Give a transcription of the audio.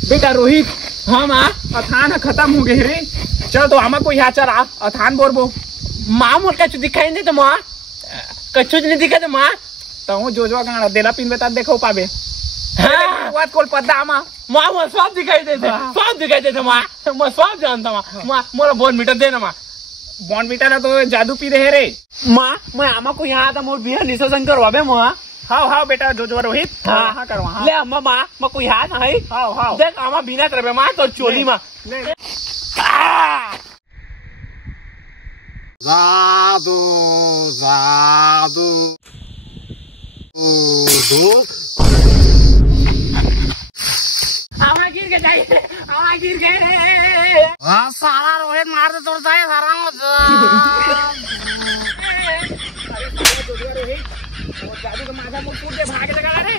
बेटा रोहित, हाँ माँ, अथान खत्म हो गए रे। चल तो हमारे को यहाँ चल अथान बोरबो। माँ मोर कछु दिखाई नहीं तो माँ, कछु नहीं दिखा तो माँ। तो जो गाना देला पिन बता देखो पाबे। हाँ बात कोल पद्दा माँ माँ सब दिखाई देते, सब दिखाई देते माँ, मैं सब जानता माँ। मोरा बॉर्नवीटा देना माँ। बॉर्नवीटा ना तो जादू पी रहे रे माँ। मैं आमा को यहाँ था मोर बिहार निशोधन करवाबे माँ। हाँ बेटा जो रोहित, हाँ करवा ले अम्मा माँ, मैं कोई हाथ नहीं। हाँ देख आमा बिना तरबे माँ तो चोली माँ। जादू जादू आमा गिर के जाइए, आमा गिर गए। हाँ सारा रोहित मार दे तोड़ जाए सारा जादू का माथा मुख फूट के भाग जगह रे।